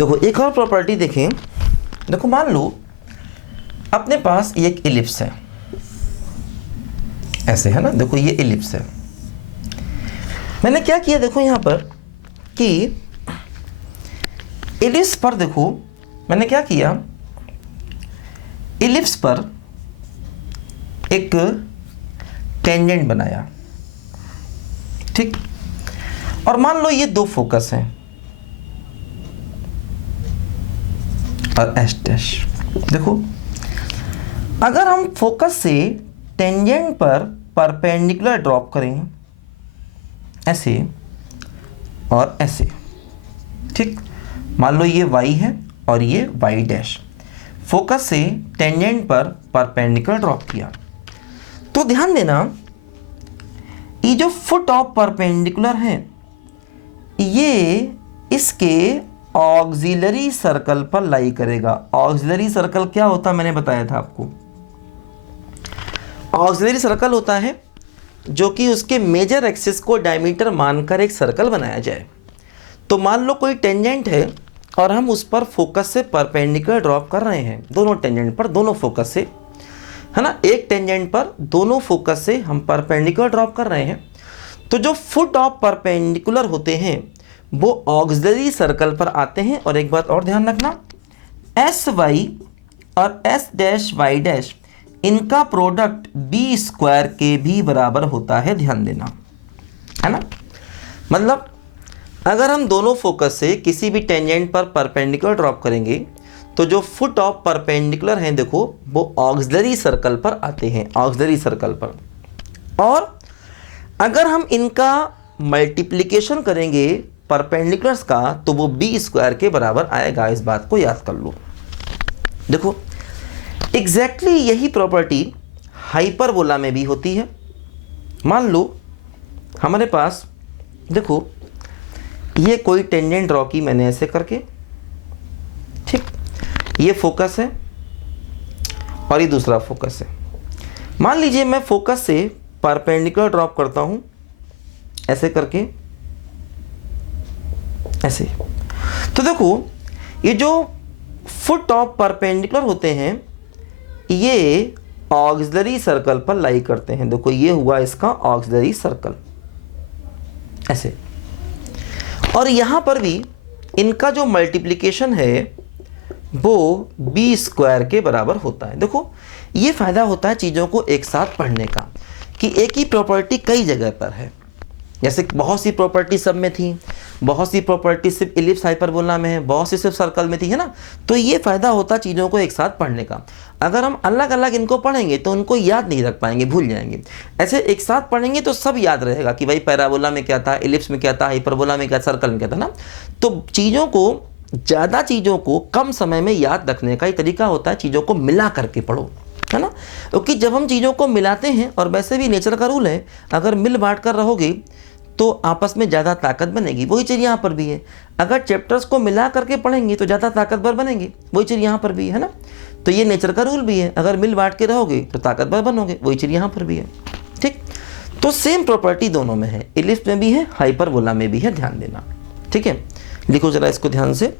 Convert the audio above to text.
देखो एक और प्रॉपर्टी देखें। देखो मान लो अपने पास ये एक इलिप्स है, ऐसे है ना। देखो ये इलिप्स है। मैंने क्या किया देखो यहाँ पर कि इलिप्स पर देखो मैंने क्या किया, इलिप्स पर एक टेंजेंट बनाया, ठीक। और मान लो ये दो फोकस हैं और एस डैश। देखो अगर हम फोकस से टेंजेंट पर परपेंडिकुलर ड्रॉप करें ऐसे और ऐसे, ठीक। मान लो ये y है और ये y डैश, फोकस से टेंजेंट पर परपेंडिकुलर ड्रॉप किया। तो ध्यान देना ये जो फुट ऑफ परपेंडिकुलर है ये इसके ऑक्सिलरी सर्कल पर लाई करेगा। ऑक्सिलरी सर्कल क्या होता है मैंने बताया था आपको। ऑक्सिलरी सर्कल होता है जो कि उसके मेजर एक्सिस को डायमीटर मानकर एक सर्कल बनाया जाए। तो मान लो कोई टेंजेंट है और हम उस पर फोकस से परपेंडिकुलर ड्रॉप कर रहे हैं, दोनों टेंजेंट पर, दोनों फोकस से, है ना। एक टेंजेंट पर दोनों फोकस से हम परपेंडिकुलर ड्रॉप कर रहे हैं। तो जो फुट ऑफ परपेंडिकुलर होते हैं वो ऑक्सिलरी सर्कल पर आते हैं। और एक बात और ध्यान रखना, एस वाई और एस डैश वाई डैश इनका प्रोडक्ट बी स्क्वायर के भी बराबर होता है, ध्यान देना, है ना। मतलब अगर हम दोनों फोकस से किसी भी टेंजेंट पर परपेंडिकुलर ड्रॉप करेंगे तो जो फुट ऑफ परपेंडिकुलर हैं देखो वो ऑक्सिलरी सर्कल पर आते हैं, ऑक्सिलरी सर्कल पर। और अगर हम इनका मल्टीप्लिकेशन करेंगे परपेंडिकुलर्स का तो वो बी स्क्वायर के बराबर आएगा। इस बात को याद कर लो। देखो एग्जैक्टली यही प्रॉपर्टी हाइपरबोला में भी होती है। मान लो हमारे पास देखो ये कोई टेंजेंट ड्रॉ की मैंने ऐसे करके, ठीक। ये फोकस है और ये दूसरा फोकस है। मान लीजिए मैं फोकस से परपेंडिकुलर ड्रॉप करता हूं ऐसे करके, ऐसे। तो देखो ये जो फुट ऑफ परपेंडिकुलर होते हैं ये ऑक्सिलरी सर्कल पर लाई करते हैं। देखो ये हुआ इसका ऑक्सिलरी सर्कल ऐसे। और यहां पर भी इनका जो मल्टीप्लिकेशन है वो बी स्क्वायर के बराबर होता है। देखो ये फायदा होता है चीज़ों को एक साथ पढ़ने का कि एक ही प्रॉपर्टी कई जगह पर है। जैसे बहुत सी प्रॉपर्टी सब में थी, बहुत सी प्रॉपर्टी सिर्फ इलिप्स हाइपरबोला में है, बहुत सी सिर्फ सर्कल में थी, है ना। तो ये फायदा होता है चीज़ों को एक साथ पढ़ने का। अगर हम अलग अलग इनको पढ़ेंगे तो उनको याद नहीं रख पाएंगे, भूल जाएंगे। ऐसे एक साथ पढ़ेंगे तो सब याद रहेगा कि भाई पैराबोला में क्या था, इलिप्स में क्या था, हाइपरबोला में क्या, सर्कल में क्या था ना। तो चीज़ों को, ज़्यादा चीज़ों को कम समय में याद रखने का ही तरीका होता है चीज़ों को मिला करके पढ़ो, है ना। क्योंकि जब हम चीज़ों को मिलाते हैं, और वैसे भी नेचर का रूल है अगर मिल बांट कर रहोगे तो आपस में ज़्यादा ताकत बनेगी। वही चीज़ यहाँ पर भी है, अगर चैप्टर्स को मिला करके पढ़ेंगे तो ज़्यादा ताकतवर बनेंगे। वही चीज़ यहाँ पर भी है ना। तो ये नेचर का रूल भी है, अगर मिल बांट के रहोगे तो ताकतवर बनोगे। वही चीज़ यहाँ पर भी है, ठीक। तो सेम प्रॉपर्टी दोनों में है, इलिप्स में भी है, हाइपरबोला में भी है, ध्यान देना, ठीक है। लिखो जरा इसको ध्यान से।